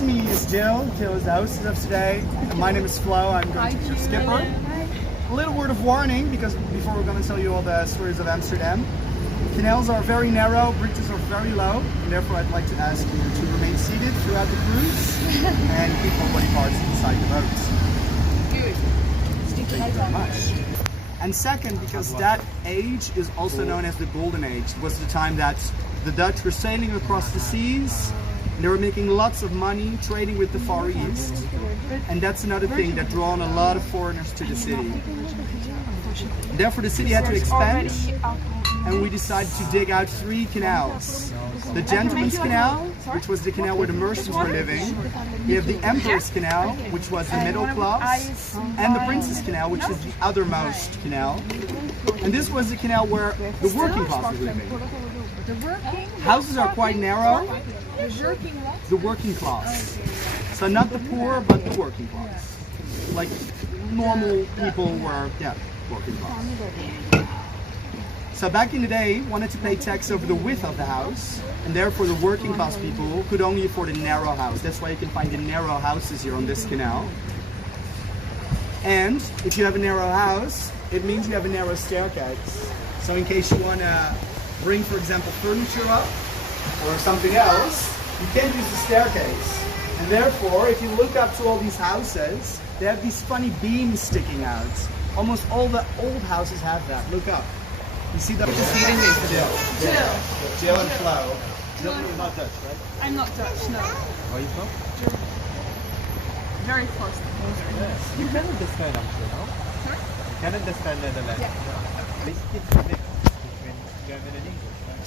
Next to me is Jill. Jill is the hostess of today. And my name is Flo. I'm going to be your skipper. A little word of warning, because before we're going to tell you all the stories of Amsterdam. Canals are very narrow, bridges are very low, and therefore I'd like to ask you to remain seated throughout the cruise and keep all body parts inside the boat. Good. Thank you very much. And second, because that age is also known as the Golden Age. It was the time that the Dutch were sailing across the seas. They were making lots of money trading with the Far East. And that's another thing that drawn a lot of foreigners to the city. Therefore the city had to expand, and we decided to dig out 3 canals. The Gentleman's Canal, which was the canal where the merchants were living. We have the Emperor's Canal, which was the middle class, and the Princess Canal, which is the othermost canal. And this was the canal where the working class was living. Houses are quite narrow. The working class. So not the poor, but the working class. Like normal people were, yeah, working class. So back in the day, wanted to pay tax over the width of the house, and therefore the working class people could only afford a narrow house. That's why you can find the narrow houses here on this canal. And if you have a narrow house, it means you have a narrow staircase. So in case you want to bring, for example, furniture up or something else, you can't use the staircase. And therefore, if you look up to all these houses, they have these funny beams sticking out. Almost all the old houses have that. Look up. You see that? Just eating is Jill. Jill and Flo. Jill is not Dutch, right? I'm not Dutch, no. Where are you from? German. Very close to Yes. You can understand, I'm sure, no? Sorry? You can understand Netherlands. Yeah. Basically, it's a mix between German and English, right?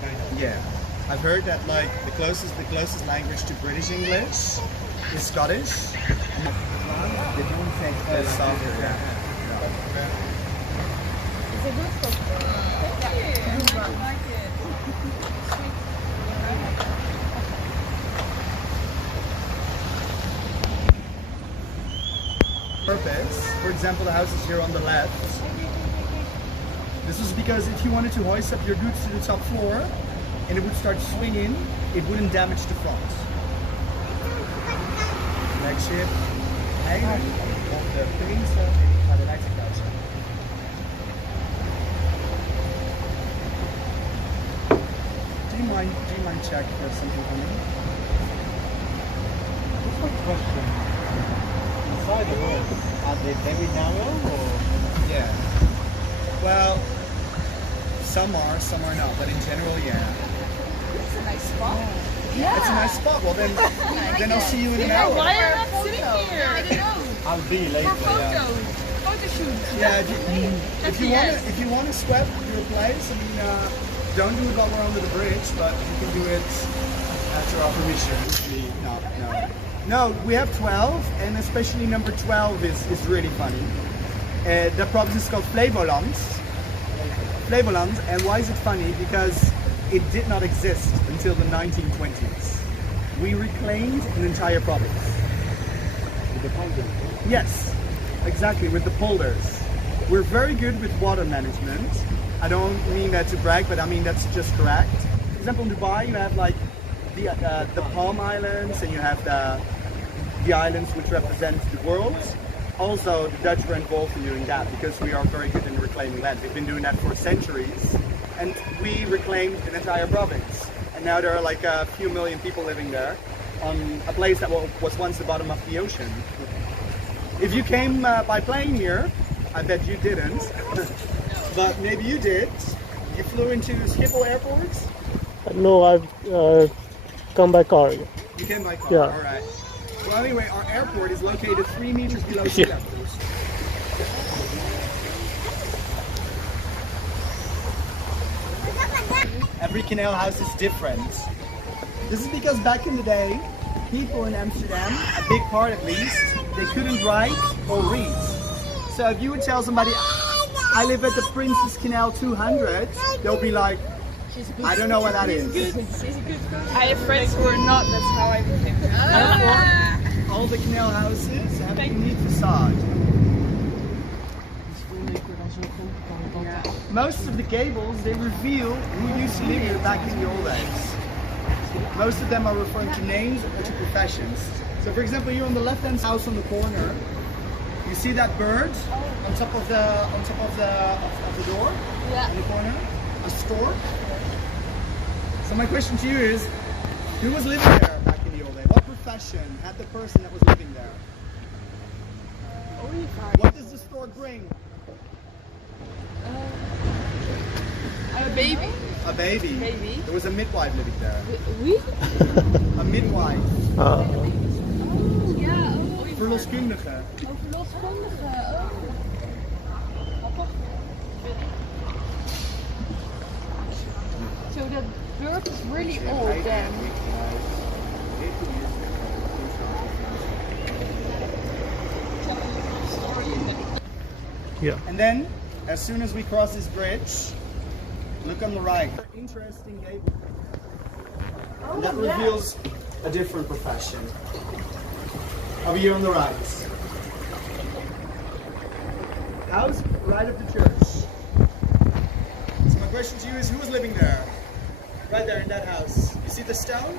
Kind of. Yeah. I've heard that like the closest language to British English is Scottish. They don't say Softer, yeah. It's a good book. I like it. Purpose. For example, the houses here on the left. This was because if you wanted to hoist up your goods to the top floor and it would start swinging, it wouldn't damage the front. Next ship. Hey, op de Prinsen naar de Rijkshuis. Do you mind check for something coming? Just one question. Inside the boats, are they very narrow or? Yeah. Well, some are not, but in general, yeah. It's a nice spot. It's a nice spot. Well, then I'll see you in an hour. Why are you not sitting here? I don't know. I'll be later. For photos. Photo shoot. Yeah, if you want to sweat your place, I mean, don't do it while we're under the bridge, but you can do it after our permission. No, we have 12, and especially number 12 is really funny. The province is called Flevoland. And why is it funny? Because it did not exist until the 1920s. We reclaimed an entire province. With the polders? Yes, exactly, with the polders. We're very good with water management. I don't mean that to brag, but I mean that's just correct. For example, in Dubai, you have like the Palm Islands, and you have the islands which represent the world. Also, the Dutch were involved in doing that because we are very good in reclaiming land. We've been doing that for centuries, and we reclaimed an entire province. And now there are like a few million people living there on a place that was once the bottom of the ocean. If you came by plane here, I bet you didn't, but maybe you did. You flew into Schiphol Airport? No, I've come by car. You came by car, Yeah. alright. Well, anyway, our airport is located 3 meters below sea level. Every canal house is different. This is because back in the day, people in Amsterdam, a big part at least, they couldn't write or read. So if you would tell somebody, I live at the Princess Canal 200, they'll be like, I don't know what that is. I have friends who are not, that's how I think. All the canal houses have a unique facade. Most of the gables, they reveal who used to live here back in the old days. Most of them are referring to names or to professions. So for example, here on the left-hand house on the corner, you see that bird on top of the door in the corner, a stork. So my question to you is, who was living there back in the old days? What profession had the person that was living there? What does the stork bring? A baby. A baby. Baby. There was a midwife living there. Wie? A midwife. Oh ja. Verloskundige. Oh, verloskundige. So that bird is really old then. Yeah. And then, as soon as we cross this bridge, look on the right. Interesting gable. And that reveals a different profession. Over here on the right. House right of the church. So my question to you is, who was living there? Right there in that house. You see the stone?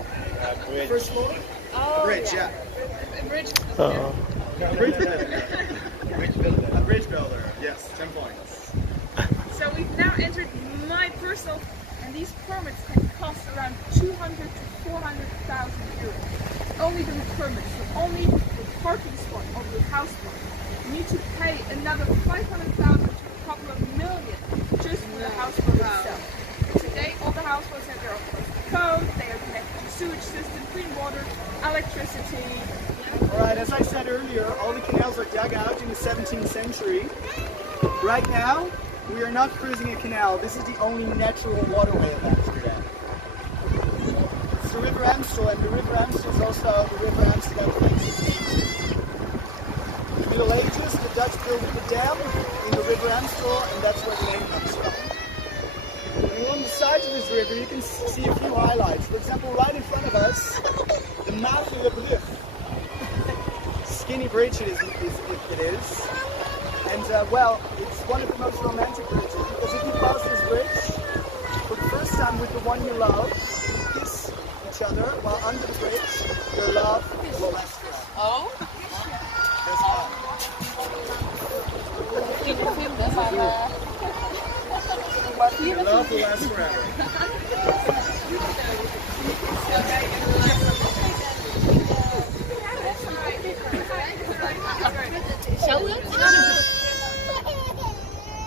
The first floor? Oh, A bridge, yeah. A bridge. Uh, A bridge builder. A bridge builder, yes, 10 points. So we've now entered my personal, and these permits can cost around 200 to 400,000 euros. Only the permits, so only the parking spot of the house spot. You need to pay another 500,000 to a couple of million just for the house spot itself. Today, all the house spots have their own code, they are connected to sewage system, clean water, electricity. Alright, as I said earlier, all the canals are dug out in the 17th century. Right now, we are not cruising a canal. This is the only natural waterway of Amsterdam. It's the River Amstel, and the River Amstel is also the River Amsterdam Canals. In the Middle Ages, the Dutch built a dam in the River Amstel, and that's where the name comes from. And along the sides of this river, you can see a few highlights. For example, right in front of us, the Magere Brug. Skinny bridge it is. And well, it's one of the most romantic bridges, because if you cross this bridge for the first time with the one you love, you kiss each other while under the bridge, your love will last forever. Oh? That's all. Your love will last forever. Zo het?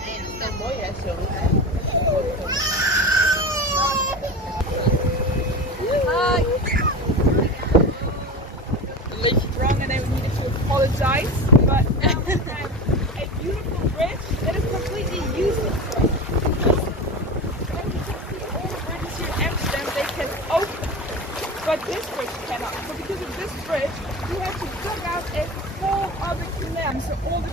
Nee, dat is wel mooi hè, zo. Hi! A beetje wrong and I would need to apologize, but now we have a beautiful bridge that is completely useless for us. As you can see, all the bridges here in Amsterdam, they can open, but this bridge cannot. So because of this bridge, we have to dug out a whole other canal. So all the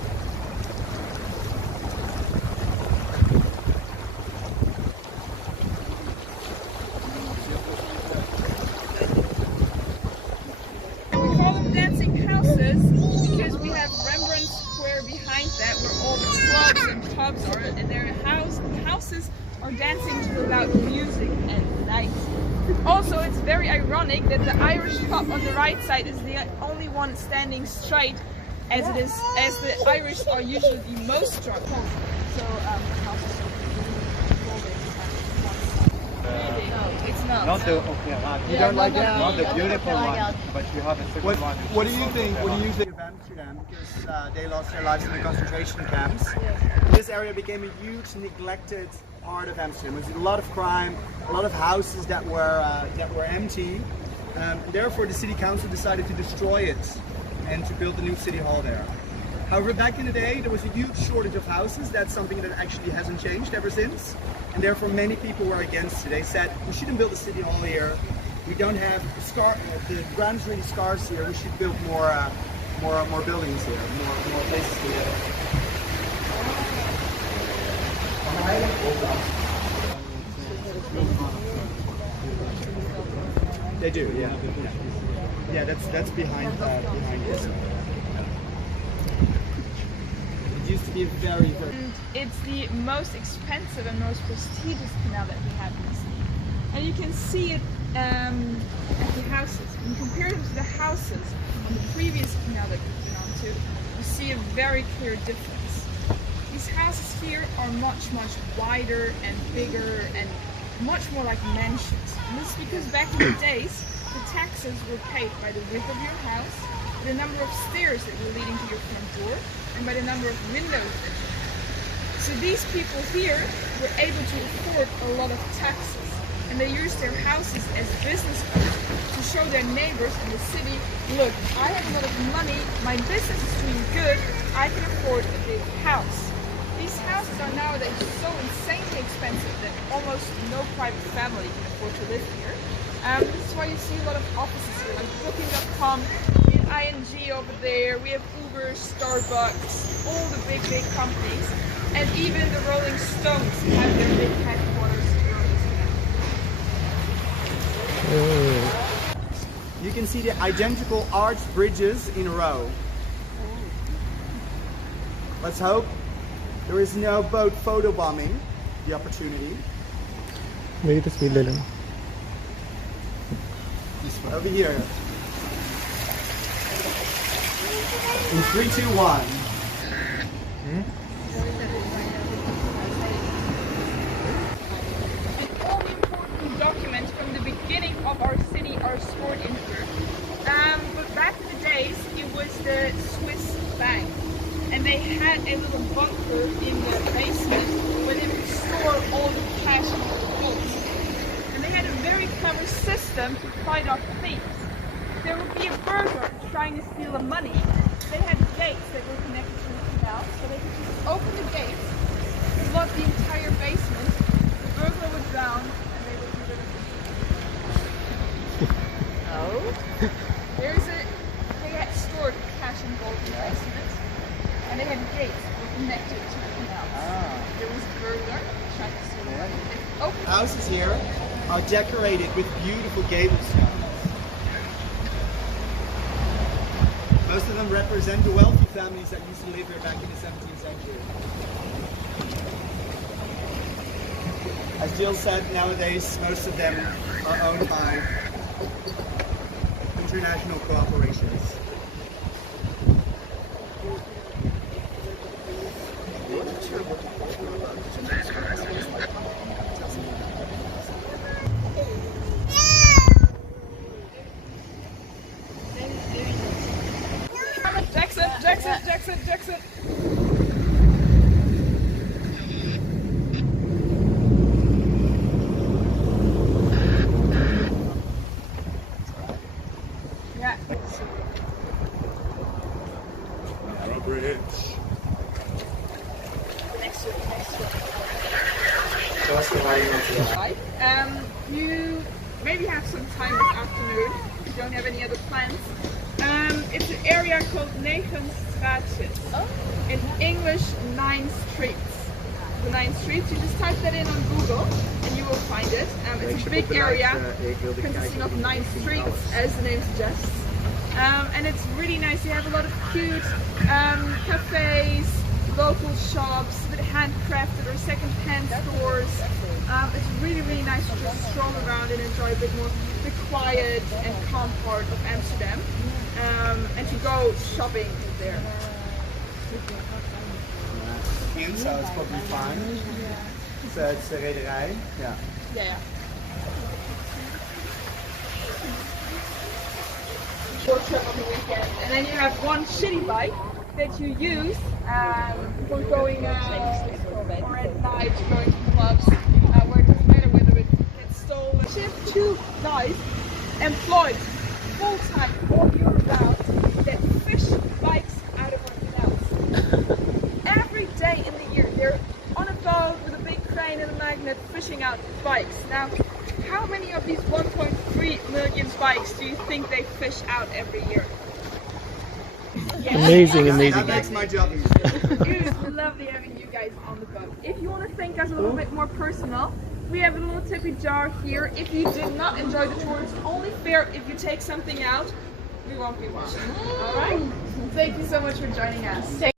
dancing houses because we have Rembrandt Square behind that where all the clubs and pubs are, and their houses are dancing to loud music and lights. Also, it's very ironic that the Irish pub on the right side is the only one standing straight, as the Irish are usually the most drunk. So the houses no, it's not. Not the You don't like that? Not the beautiful one, but you have a second one. What do you think? What do you think of Amsterdam? Because they lost their lives in the concentration camps. This area became a huge neglected part of Amsterdam. There was a lot of crime, a lot of houses that were empty, and therefore the city council decided to destroy it and to build a new city hall there. However, back in the day, there was a huge shortage of houses. That's something that actually hasn't changed ever since. And therefore, many people were against it. They said, we shouldn't build a city hall here. We don't have the ground is really scarce here. We should build more buildings here, more places to live. They do, yeah. Yeah, that's behind this. It used to be very. And it's the most expensive and most prestigious canal that we have in the city. And you can see it at the houses. And compare them to the houses on the previous canal that we've been on to, you see a very clear difference. These houses here are much wider and bigger and much more like mansions. And this is because back in the days, the taxes were paid by the width of your house, the number of stairs that were leading to your front door, and by the number of windows that you had. So these people here were able to afford a lot of taxes, and they used their houses as business cards to show their neighbors in the city, look, I have a lot of money, my business is doing good, I can afford a big house. These houses are nowadays so insanely expensive that almost no private family can afford to live here. This is why you see a lot of offices here, like Booking.com, we have ING over there, we have Uber, Starbucks, all the big companies, and even the Rolling Stones have their big headquarters here on this canal. You can see the identical arched bridges in a row. Let's hope there is no boat photobombing the opportunity. Medyo speed lang. Over here. In 3, 2, 1. All the important documents from the beginning of our city are stored in here. But back in the days, it was the Swiss bank. And they had a little bunker in their basement where they would store all the cash and all the goods. And they had a very clever system to fight off thieves. If there would be a burglar trying to steal the money, they had gates that were connected to the canal, so they could just open the gates, flood the entire basement, the burglar would drown, and they would be rid of the Oh? They had stored cash and gold in the basement, and they had gates that were connected to the canal. There was a burglar trying to steal the money. The houses here are decorated with beautiful gable stones. Most of them represent the wealthy families that used to live here back in the 17th century. As Jill said, nowadays most of them are owned by international corporations. Jackson. Yeah. Narrow bridge. Next to it. Just the lighting of the Right. You maybe have some time this afternoon if you don't have any other plans. It's an area called Negen Straatjes. In English, 9 streets. The 9 streets, you just type that in on Google and you will find it. It's a big area consisting of 9 streets, as the name suggests. And it's really nice. You have a lot of cute cafes, local shops, a bit handcrafted or second-hand stores. It's really nice to just stroll around and enjoy a bit more the quiet and calm part of Amsterdam. And to go shopping there. So it's probably fine. So it's the rederij. Yeah. Yeah. Short trip on the weekend. And then you have one shitty bike that you use for going or at night going to clubs where it doesn't matter whether it gets stolen. You have 2 guys employed full-time all year round that fish bikes out of our canals. Every day in the year they're on a boat with a big crane and a magnet fishing out bikes. Now, how many of these 1.3 million bikes do you think they fish out every year? Amazing. That makes my job easier. It was lovely having you guys on the boat. If you want to thank us a little bit more personal, we have a little tippy jar here. If you did not enjoy the tour, it's only fair if you take something out. We won't be watching. Alright? Thank you so much for joining us.